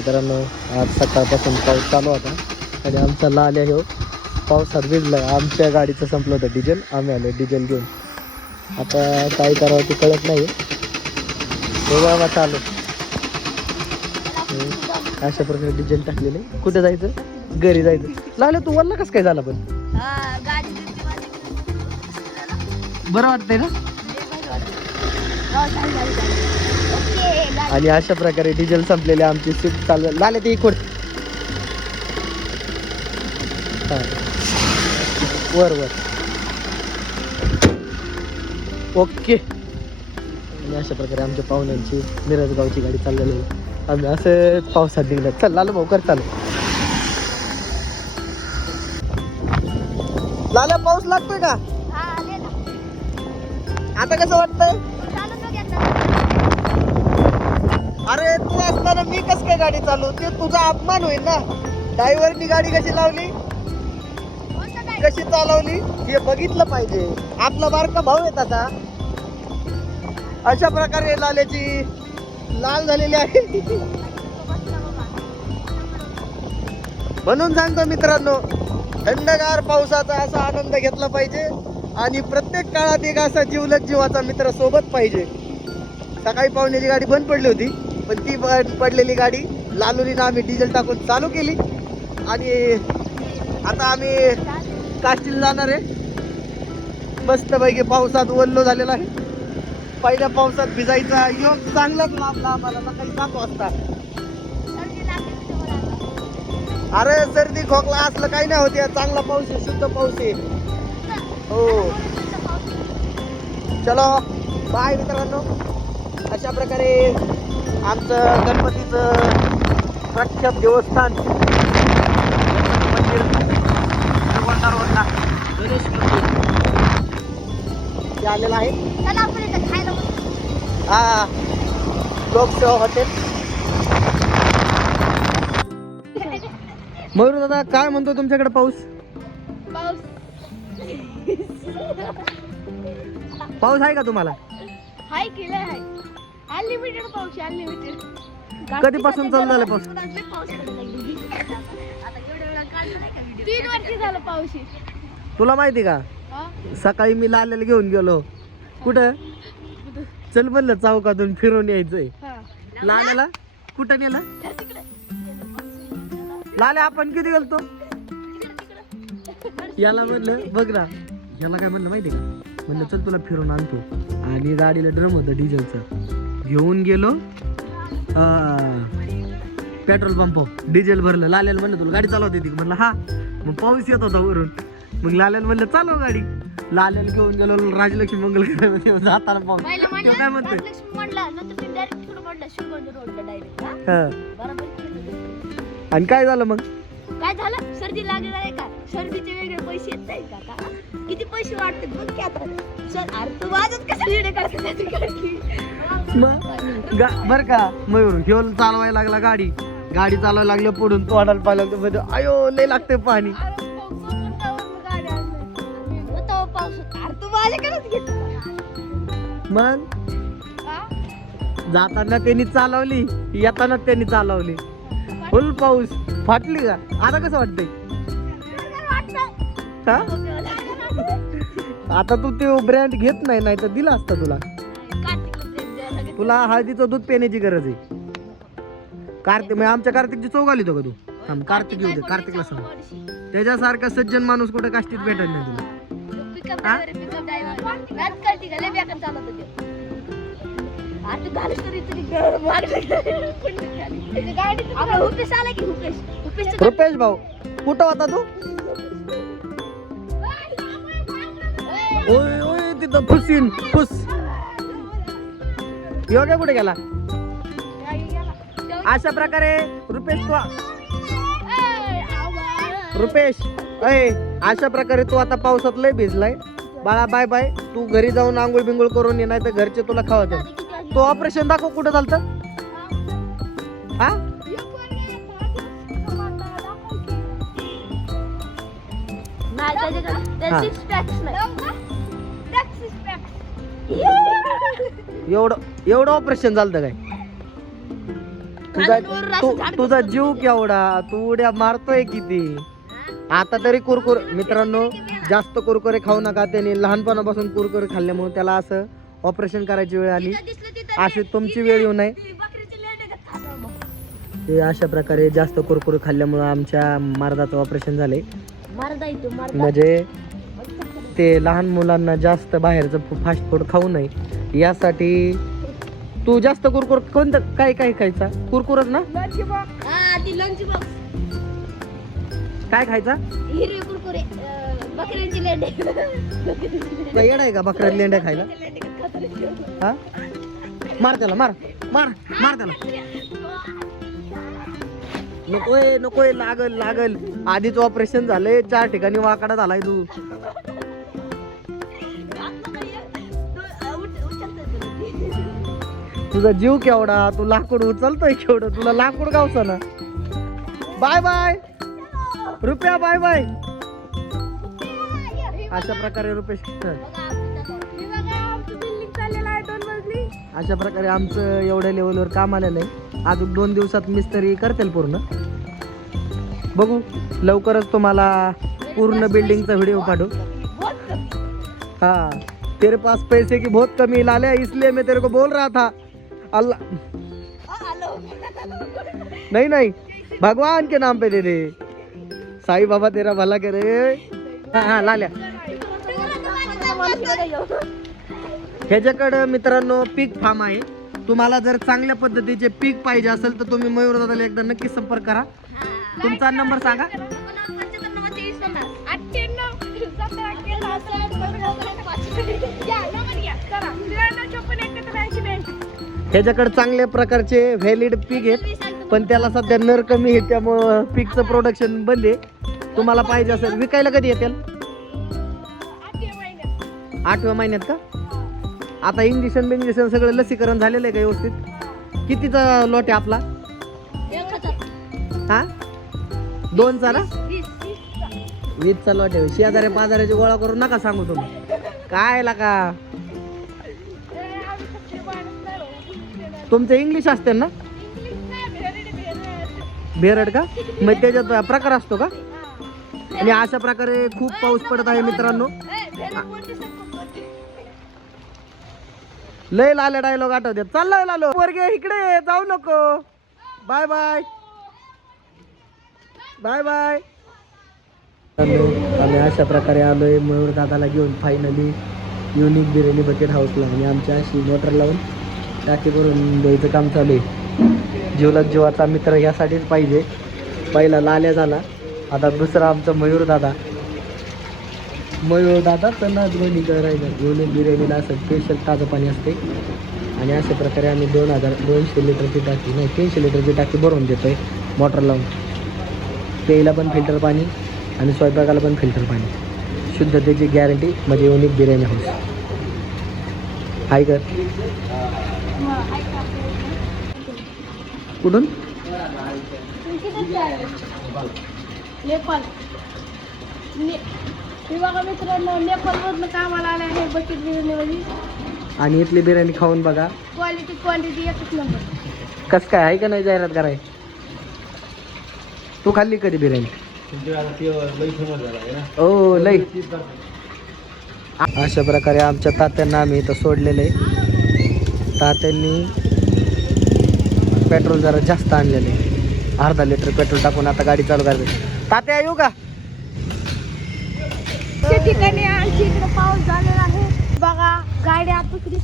मित्रांनो, आज सकाळपासून पाऊस चालू होता आणि आमचा लाल्या हे पावसात भिजलाय. आमच्या गाडीचं संपलं होतं डिझेल, आम्ही आलो डिझेल घेऊन. आता काय करावं ते कळत नाही. हो बाबा चालू अशा प्रकारे डिझेल टाकलेले. कुठे जायचं? घरी जायचं. लाल्या तू वल्ला कसं काय झाला पण? बरं वाटतंय ना? आणि अशा प्रकारे डिझेल संपलेले आमची स्विफ्ट चालू लाले ते इकडे वर वर ओके. आणि अशा प्रकारे आमच्या पाहुण्यांची मिरजगावची गाडी चाललेली आहे. आम्ही असं पावसात निघलं. चल लालू भाऊ कर चालू. लाला पाऊस लागतोय का आता? कसं वाटतंय? अरे तू असताना मी कस काय गाडी चालू? ते तुझा अपमान होईल ना. ड्रायव्हरनी गाडी कशी लावली, कशी चालवली हे बघितलं पाहिजे. आपला बारका भाऊ येत आता. अशा प्रकारे लाल्याची लाल झालेली आहे. म्हणून सांगतो मित्रांनो, थंडगार पावसाचा असा आनंद घेतला पाहिजे आणि प्रत्येक काळात एक असा जीवलग जीवाचा मित्र सोबत पाहिजे. सकाळी पाहुण्याची गाडी बंद पडली होती, पण ती पडलेली गाडी लालुरीनं आम्ही डिझेल टाकून चालू केली आणि आता आम्ही काष्टीला जाणार आहे. मस्तपैकी पावसात ओल्लो झालेला आहे. पहिल्या पावसात भिजायचा योग चांगलाच लाभला आम्हाला. सकाळी 7 वाजता. अरे सर्दी खोकला असलं काही नाही होते. चांगला पाऊस आहे, शुद्ध पाऊस आहे. हो चलो बाय मित्रांनो. अशा प्रकारे आमचं गणपतीचं प्रख्यात देवस्थान मंदिर गणेश मंदिर आलेलं आहे. हा लोकसेवा हॉटेल. मयूर दादा काय म्हणतो तुमच्याकडे पाऊस? पाऊस आहे का तुम्हाला? हाय केलं आहे. अनलिमिटेड पाऊस आहे, अनलिमिटेड. कधीपासून चालू झालं पाऊस? 3 वर्ष झालं पाऊस आहे. तुला माहिती का, सकाळी मी लाल्याला घेऊन गेलो. कुठं? चल म्हणलं चौकातून फिरून यायचंय. लाल्याला कुठं नेलं? लाल्या आपण किती गेलतो? याला म्हणलं बघ ना, याला काय म्हणलं माहिती का, म्हणलं चल तुला फिरून आणतो. आणि गाडीला ड्रम होतं डिझेलचं, घेऊन गेलो पेट्रोल पंप, डिझेल भरलं. लाल्याला म्हणलं तुला गाडी चालवता येते? म्हणलं हा. मग पाऊस येत होता वरून. मग लाल्याला म्हणलं चालव गाडी. लाल्याला घेऊन गेलो राजलक्ष्मी मंगल जाताना पाऊस. काय म्हणतोय? आणि काय झालं मग? काय झालं? सर्दी लागली आहे का? सर्दीचे वेगळे पैसे येत नाही का? किती पैसे वाटतात बघ की आता. अरे तू वाजत कसं लिडे करते मग बर का मयूर, घेऊन चालवायला लागला गाडी. गाडी चालवायला लागलं पुढून तोंडाला पाहिलं तर आयो लय लागते पाणी. मग जाताना त्यांनी चालवली, येताना त्यांनी चालवली. फुल पाऊस. फाटली का? आता कसं वाटतंय? आता तू ते ब्रँड घेत नाही, नाही तर दिला असता तुला. तुला हळदीचं दूध पिण्याची गरज आहे. कार्तिक म्हणजे आमच्या कार्तिकची चौक आली तो का तू? कार्तिक येऊ दे, कार्तिकला सांग. त्याच्यासारखा सज्जन माणूस कुठे काष्टीत भेटत नाही तुला. रुपेश भाऊ कुठं होता तू? ओय ओय तिथं फुसीन फुस. योग्य कुठे गेला? अशा प्रकारे रुपेश अय अशा प्रकारे तू आता पावसात लय भिजलाय बाळा. Bye bye. तू घरी जाऊन आंघोळ बिंगोळ करून ये, नाही तर घरचे तुला खावत. तो ऑपरेशन दाखव कुठं झालं. हा एवढं ऑपरेशन झालं काय? खालून असं झाड तुझा बसतं. जीव केवढा, तू उड्या मारतोय किती. आता तरी कुरकुर मित्रांनो, जास्त कुरकुरे खाऊ नका. त्याने लहानपणापासून कुरकुरे खाल्ल्यामुळे त्याला असं ऑपरेशन करायची वेळ आली. तिथं दिसलं तिथं अशी तुमची वेळ येऊ नये. ती बकरीची लेंड आहे का खाता मग. हे अशा प्रकारे जास्त कुरकुरे खाल्ल्यामुळे आमच्या मार्दाचं ऑपरेशन झालंय. मारदा येतो मारदा. म्हणजे ते लहान मुलांना जास्त बाहेरचं फास्ट फूड खाऊ नये यासाठी. तू जास्त कुरकुर कोणतं काय काय खायचा? कुरकुरच ना? हा ती लंच बॉक्स काय खायचा? हिरवे कुरकुरे बकऱ्यांची लेंड काय येड आहे का बकऱ्या लेंड्या खायला? हा मार त्याला, मार मार मार त्याला. नकोय नकोय, लागल लागल. आधीच ऑपरेशन झालंय, 4 ठिकाणी वाकडा झालाय तू. तुझा जीव केवढा, तू लाकूड उचलतोय केवढं, तुला लाकूड गावचा ना. बाय बाय रुपया, बाय बाय. अशा प्रकारे रुपेश, अशा प्रकारे आमचं एवढ्या लेवलवर काम आलेलं आहे. अजून 2 दिवसात मिस्त्री करतील पूर्ण. बघू लवकरच तुम्हाला पूर्ण बिल्डिंगचा व्हिडिओ काढू. हाँ तेरे पास पैसे की बहुत कमी लाले, इसलिए मैं तेरे को बोल रहा था. अल्लाह नहीं नहीं, भगवान के नाम पे दे दे. साई बाबा तेरा भला करे. हाँ हाँ लाल्या. ह्याच्याकडं मित्रांनो पीक फार्म आहे. तुम्हाला जर चांगल्या पद्धतीचे पीक पाहिजे असेल तर तुम्ही मयूर दादाला एकदा नक्की संपर्क करा. तुमचा नंबर सांगा. ह्याच्याकडे चांगल्या प्रकारचे व्हॅलिड पीक आहेत, पण त्याला सध्या नर कमी आहे त्यामुळं पीकचं प्रोडक्शन बंद आहे. तुम्हाला पाहिजे असेल विकायला कधी येतील? 8व्या महिन्यात का? आता इंजेक्शन सगळं लसीकरण झालेलं आहे का व्यवस्थित? कितीचा लॉट आहे आपला? हा 2चा ना? 20चा लॉट आहे. शेजारी पाजाऱ्याची गोळा करून नका सांगू तुम्ही. काय लागा तुमचं इंग्लिश असते ना? बेरड का? मग त्याच्यात प्रकार असतो का? आणि अशा प्रकारे खूप पाऊस पडत आहे मित्रांनो. लय लाल्या डायलॉग आठवते. चाललाय लालो वर्गे इकडे जाऊ नको. Bye bye bye bye. आम्ही अशा प्रकारे आलोय मयूर दादाला घेऊन फायनली युनिक बिर्याणी बकेट हाऊसला. आणि आमच्या अशी मोटर लावून टाकी भरून द्यायचं काम चालू आहे. जीवलग जीवाचा मित्र यासाठीच पाहिजे. पहिला लाल्या झाला, आता दुसरा आमचा मयूर दादा. मयूर दादाचं ना ध्वनी करायचं. युनिक बिर्याणीला असं स्पेशल ताजं पाणी असते. आणि अशा प्रकारे आम्ही 200 लिटरची टाकी नाही 300 लिटरची टाकी भरून देतोय मोटर लावून. प्यायला पण फिल्टर पाणी आणि स्वयंपाकाला पण फिल्टर पाणी. शुद्धतेची गॅरंटी म्हणजे युनिक बिर्याणी हाऊस. हाय कर. कुठून? नेपाळ. बघा मित्रांनो, नेपाळमधनं कामाला आले आहे बकेट बिर्याणीमध्ये. आणि इथली बिर्याणी खाऊन बघा. क्वालिटी एकच नंबर. कस काय आहे का नाही जाहिरात कराय? तू खाल्ली कधी बिर्याणी? ओ लई. अशा प्रकारे आमच्या तात्यांना आम्ही इथं सोडलेलं आहे. तात्यांनी पेट्रोल जरा जास्त आणलेलं आहे. 1/2 लिटर पेट्रोल टाकून आता गाडी चालू करायची. तात्या येऊ का? ठिकाणी आणखी इकडे पाऊस झालेला आहे. बघा गाड्या दुसरी